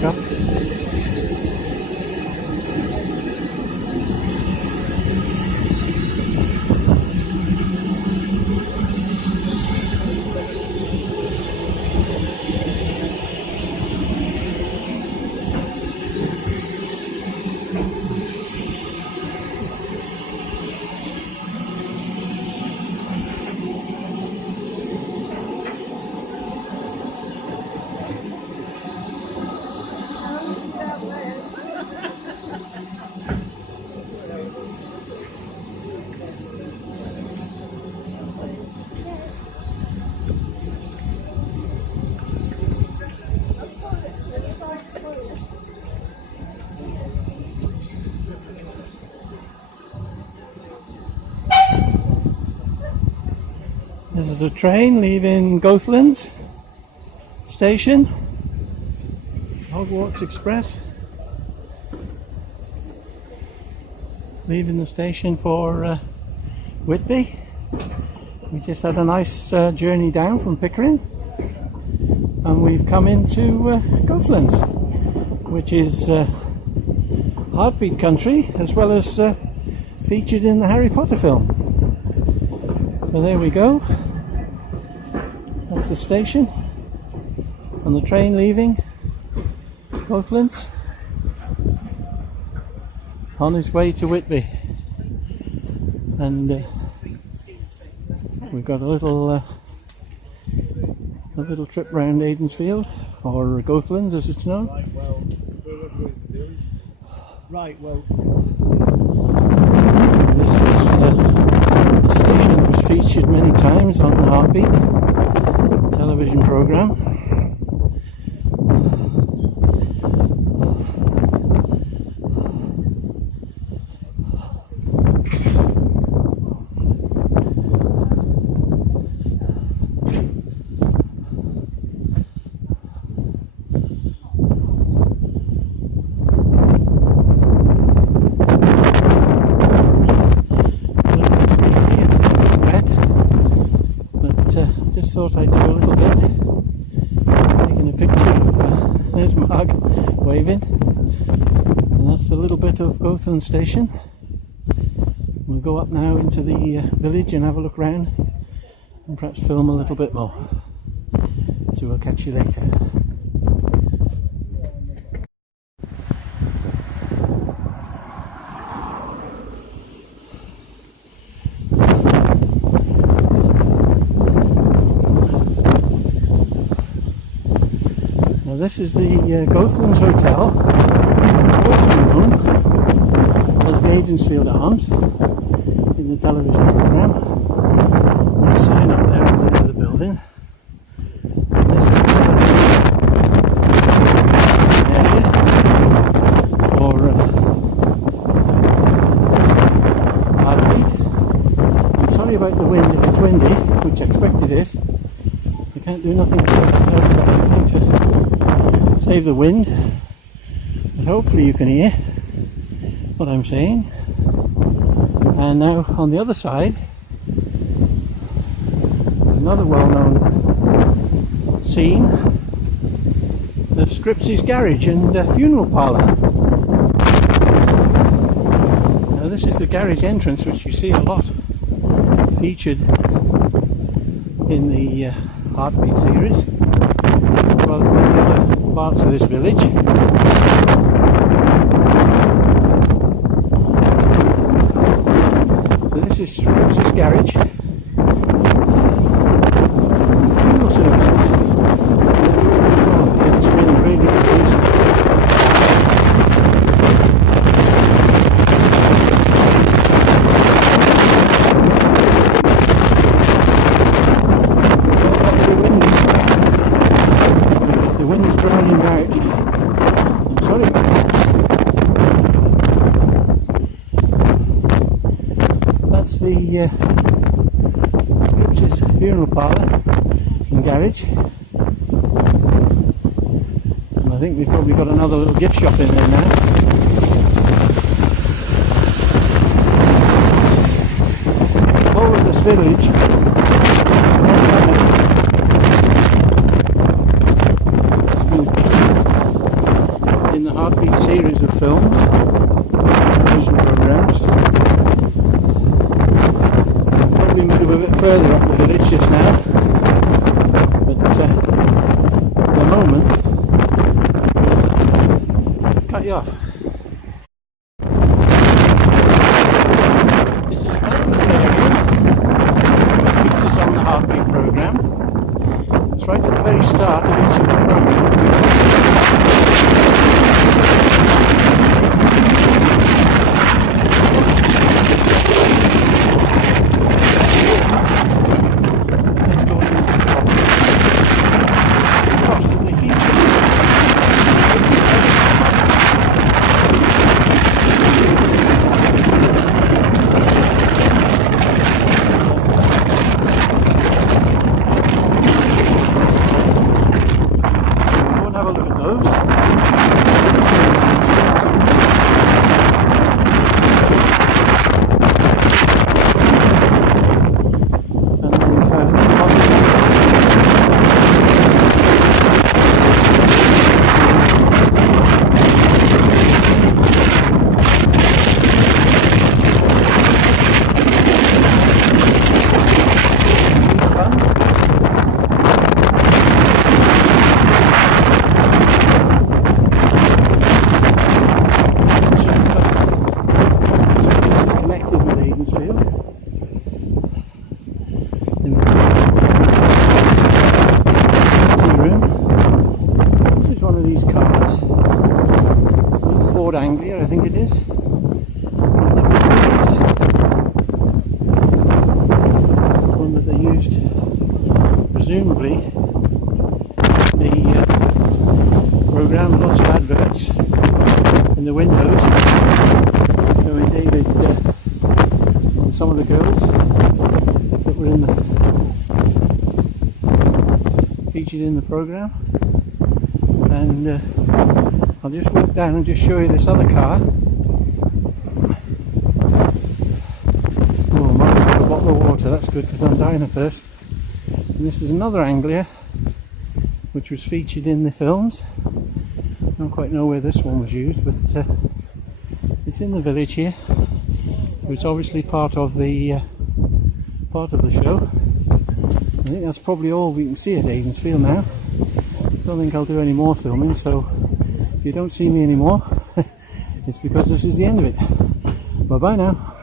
back up. This is a train leaving Goathland station, Hogwarts Express, leaving the station for Whitby. We just had a nice journey down from Pickering, and we've come into Goathland, which is Hearbeat country, as well as featured in the Harry Potter film. So there we go. That's the station, and the train leaving Goathland on its way to Whitby. And we've got a little trip round Aidensfield, or Goathland as it's known. Right, well. This is a station that was featured many times on the Hearbeat television programme. Just thought I'd do a little bit, taking a picture of there's Mark waving, and that's the little bit of Goathland station. We'll go up now into the village and have a look round, and perhaps film a little bit more. So we'll catch you later. This is the Goathland Hotel, also known as the Aidensfield Arms in the television programme. There's a sign up there at the end of the building. And this is an area for Hearbeat. I'm sorry about the wind if it's windy, which I expect it is. I can't do nothing to save the wind, but hopefully you can hear what I'm saying. And now on the other side there's another well-known scene of Scripsy's Garage and Funeral Parlour. Now this is the garage entrance, which you see a lot featured in the Hearbeat series, as well as many other parts of this village. So this is Scripsy's Garage. Funeral services. Oh, yeah, it's really expensive. The wind is drowning out. I'm sorry about that. That's the Scripsy's Funeral Parlour and Garage. And I think we've probably got another little gift shop in there now. The whole of this village Hearbeat series of films, television programs. Probably move a bit further up the village just now, but for the moment, we'll cut you off. This is a Goathland area, which features on the Hearbeat programme. It's right at the very start of each of the programmes. Let's go into the property. This is the cost that they feature. Have a look at those. Aidensfield. In the tea room. This is one of these cars. Ford Anglia, I think it is. One that they used, presumably, in the programme. Lots of adverts in the windows. So when David some of the girls that were featured in the programme, and I'll just walk down and just show you this other car. Oh, I've got a bottle of water, that's good because I'm dying of thirst. And this is another Anglia which was featured in the films. I don't quite know where this one was used, but it's in the village here. It's obviously part of the show. I think that's probably all we can see at Aidensfield now. Don't think I'll do any more filming, so if you don't see me anymore, it's because this is the end of it. Bye bye now.